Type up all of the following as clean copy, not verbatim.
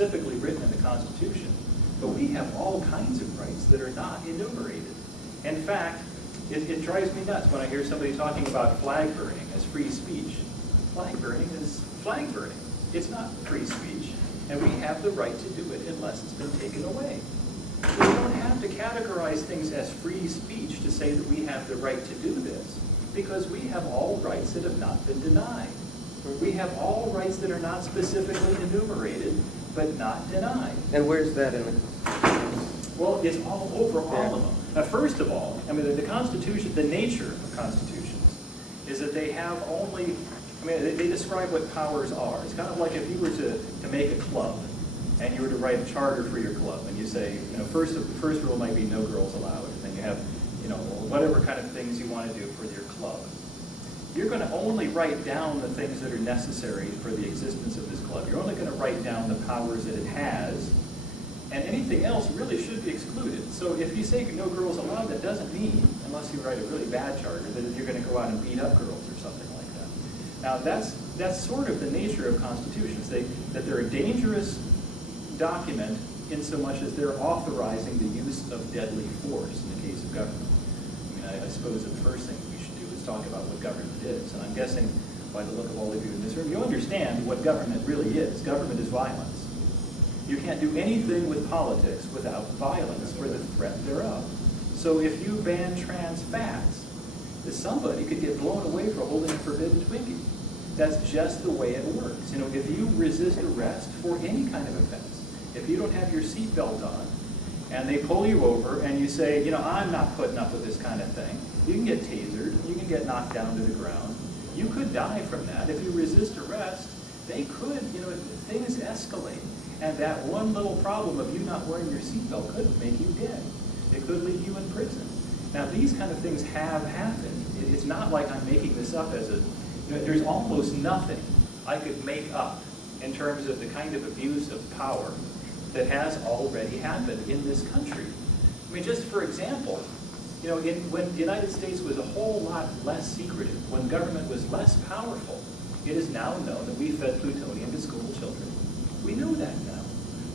specifically written in the Constitution. But we have all kinds of rights that are not enumerated. In fact, it drives me nuts when I hear somebody talking about flag burning as free speech. Flag burning is flag burning. It's not free speech, and we have the right to do it unless it's been taken away. So we don't have to categorize things as free speech to say that we have the right to do this, because we have all rights that have not been denied. We have all rights that are not specifically enumerated, but not denied. And where's that in the Constitution? Well, it's all over all of them. Now, first of all, I mean, the Constitution, the nature of constitutions is that they have only, I mean, they describe what powers are. It's kind of like if you were to make a club, and you were to write a charter for your club, and you say, you know, first rule might be no girls allowed, and then you have, you know, whatever kind of things you want to do for your club. You're going to only write down the things that are necessary for the existence of this club. You're only going to write down the powers that it has, and anything else really should be excluded. So if you say no girls allowed, that doesn't mean, unless you write a really bad charter, that you're going to go out and beat up girls or something like that. Now that's sort of the nature of constitutions, that they're a dangerous document in so much as they're authorizing the use of deadly force in the case of government. I mean, I suppose the first thing we should do is talk about what government is. And I'm guessing by the look of all of you in this room, you understand what government really is. Government is violence. You can't do anything with politics without violence or the threat thereof. So if you ban trans fats, somebody could get blown away for holding a forbidden Twinkie. That's just the way it works. You know, if you resist arrest for any kind of offense, if you don't have your seatbelt on, and they pull you over, and you say, you know, I'm not putting up with this kind of thing, you can get tasered, you can get knocked down to the ground. You could die from that. If you resist arrest, they could, you know, things escalate. And that one little problem of you not wearing your seatbelt could make you dead. It could leave you in prison. Now, these kind of things have happened. It's not like I'm making this up as a, you know, there's almost nothing I could make up in terms of the kind of abuse of power that has already happened in this country. I mean, just for example, you know, when the United States was a whole lot less secretive, when government was less powerful, it is now known that we fed plutonium to school children. We know that now.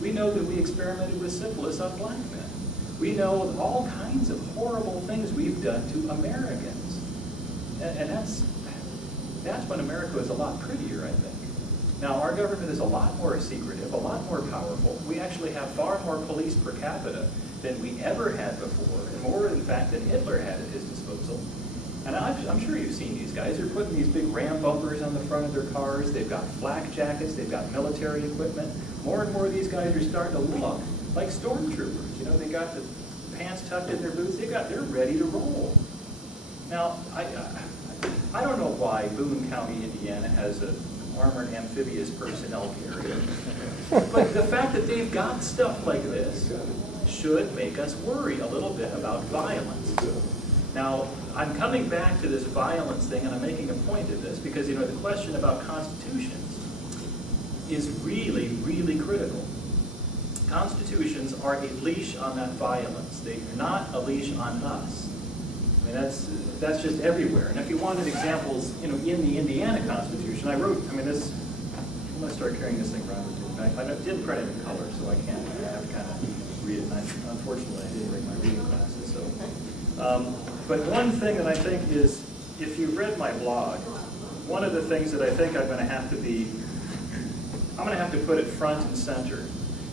We know that we experimented with syphilis on black men. We know all kinds of horrible things we've done to Americans. And that's when America is a lot prettier, I think. Now, our government is a lot more secretive, a lot more powerful. We actually have far more police per capita than we ever had before, and more, in fact, than Hitler had at his disposal. And I'm sure you've seen these guys. They're putting these big ram bumpers on the front of their cars. They've got flak jackets. They've got military equipment. More and more of these guys are starting to look like stormtroopers. You know, they got the pants tucked in their boots. They're ready to roll. Now, I don't know why Boone County, Indiana has an armored amphibious personnel carrier. But the fact that they've got stuff like this should make us worry a little bit about violence. Now, I'm coming back to this violence thing, and I'm making a point of this because, you know, the question about constitutions is really, really critical. Constitutions are a leash on that violence. They're not a leash on us. I mean, that's just everywhere. And if you wanted examples, you know, in the Indiana Constitution, I wrote, I mean, this, I'm going to start carrying this thing around with me. I didn't print it in color, so I can't, I have to kind of read it. And unfortunately, I didn't bring my reading glasses, so. But one thing that I think is, if you've read my blog, one of the things that I think I'm going to have to put it front and center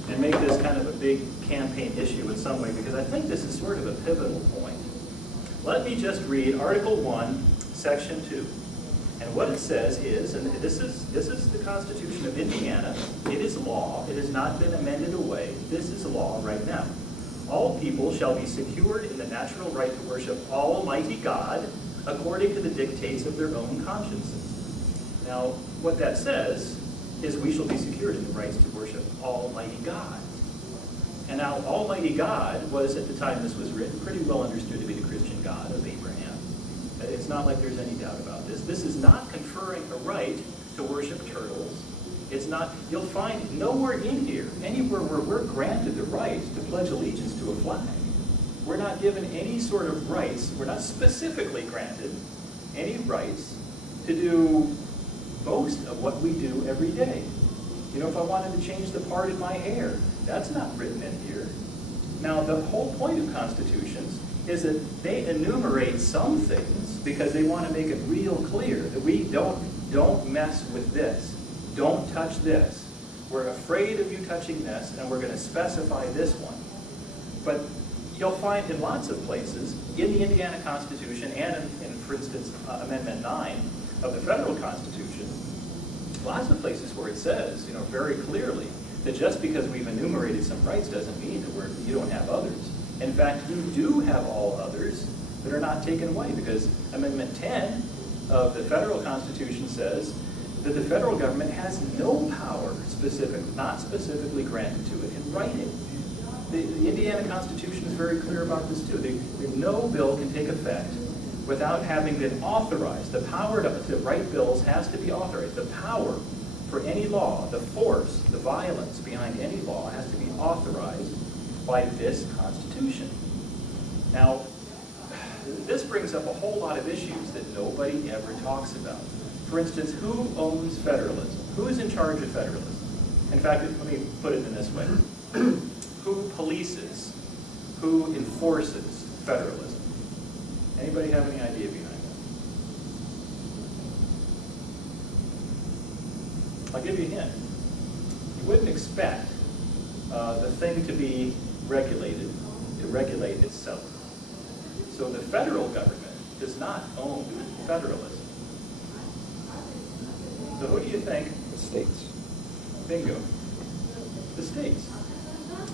and make this kind of a big campaign issue in some way, because I think this is sort of a pivotal point. Let me just read Article 1, Section 2. And what it says is, and this is the Constitution of Indiana, it is law, it has not been amended away, this is law right now. All people shall be secured in the natural right to worship Almighty God according to the dictates of their own consciences. Now, what that says is we shall be secured in the rights to worship Almighty God. And now, Almighty God was, at the time this was written, pretty well understood to be the Christian God of Abraham. It's not like there's any doubt about this. This is not conferring a right to worship turtles. It's not, you'll find nowhere in here, anywhere where we're granted the right to pledge allegiance to a flag. We're not given any sort of rights, we're not specifically granted any rights to do most of what we do every day. You know, if I wanted to change the part in my hair, that's not written in here. Now, the whole point of constitutions is that they enumerate some things because they want to make it real clear that we don't mess with this. Don't touch this. We're afraid of you touching this, and we're going to specify this one. But you'll find in lots of places, in the Indiana Constitution and in for instance, Amendment 9 of the federal Constitution, lots of places where it says, you know, very clearly that just because we've enumerated some rights doesn't mean that you don't have others. In fact, you do have all others that are not taken away, because Amendment 10 of the federal Constitution says that the federal government has no power not specifically granted to it in writing. The Indiana Constitution is very clear about this too. No bill can take effect without having been authorized. The power to write bills has to be authorized. The power for any law, the force, the violence behind any law has to be authorized by this Constitution. Now, this brings up a whole lot of issues that nobody ever talks about. For instance, who owns federalism? Who is in charge of federalism? In fact, let me put it in this way. Who polices, who enforces federalism? Anybody have any idea behind that? I'll give you a hint. You wouldn't expect the thing to be regulated, to regulate itself. So the federal government does not own federalism. So who do you think? The states. Bingo. The states.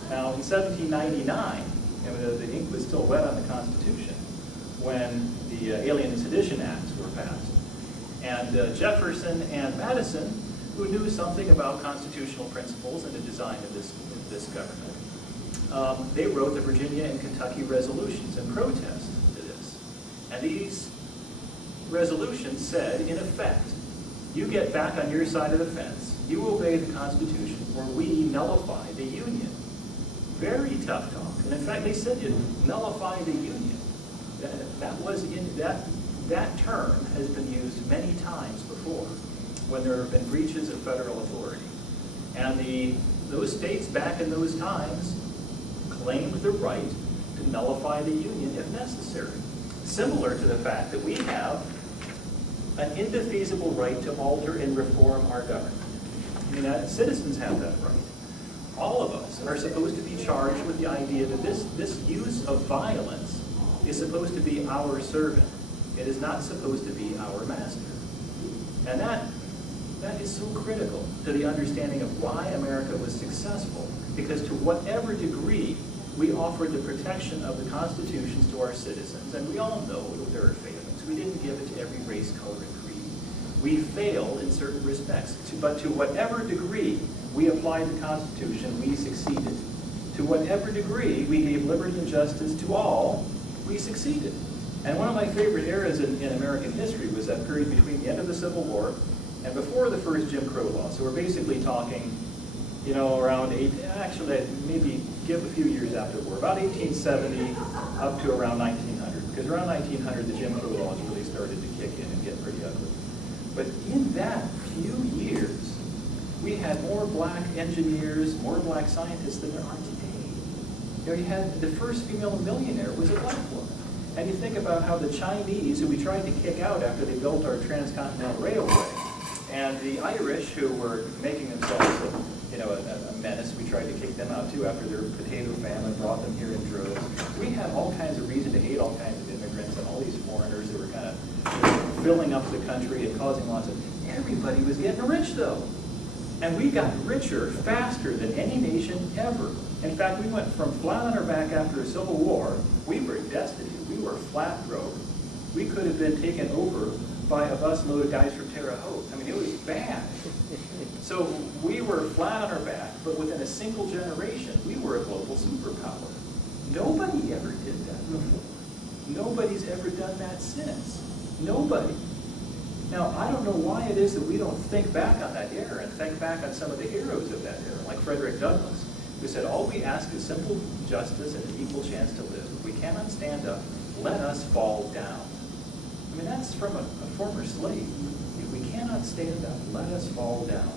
Now, in 1799, the ink was still wet on the Constitution when the Alien and Sedition Acts were passed. And Jefferson and Madison, who knew something about constitutional principles and the design of this government, they wrote the Virginia and Kentucky resolutions in protest to this. And these resolutions said, in effect, you get back on your side of the fence, you obey the Constitution, or we nullify the Union. Very tough talk. And in fact, they said you nullify the Union. That term has been used many times before when there have been breaches of federal authority. And those states back in those times claimed the right to nullify the Union if necessary. Similar to the fact that we have an indefeasible right to alter and reform our government. I mean, citizens have that right. All of us are supposed to be charged with the idea that this use of violence is supposed to be our servant. It is not supposed to be our master. And that is so critical to the understanding of why America was successful, because to whatever degree we offered the protection of the constitutions to our citizens, and we all know that there are failings. We didn't give it to every race, color, and creed. We failed in certain respects, but to whatever degree we applied the Constitution, we succeeded. To whatever degree we gave liberty and justice to all, we succeeded. And one of my favorite eras in American history was that period between the end of the Civil War and before the first Jim Crow law. So we're basically talking, you know, around maybe give a few years after the war, about 1870 up to around 1900. Because around 1900, the Jim Crow laws really started to kick in and get pretty ugly. But in that few years, we had more black engineers, more black scientists than there are today. You know, you had the first female millionaire was a black woman. And you think about how the Chinese, who we tried to kick out after they built our transcontinental railway, and the Irish, who were making themselves a menace, we tried to kick them out too after their potato famine brought them here in droves. We had all kinds of reason to hate all kinds of immigrants and all these foreigners that were kind of filling up the country and causing lots of... Everybody was getting rich, though. And we got richer faster than any nation ever. In fact, we went from flat on our back after a civil war. We were destitute. We were flat broke. We could have been taken over by a busload of guys from Terre Haute. I mean, it was bad. So we were flat on our back, but within a single generation, we were a global superpower. Nobody ever did that before. Nobody's ever done that since. Nobody. Now, I don't know why it is that we don't think back on that era and think back on some of the heroes of that era, like Frederick Douglass, who said, all we ask is simple justice and an equal chance to live. If we cannot stand up, let us fall down. I mean, that's from a former slave. If we cannot stand up, let us fall down.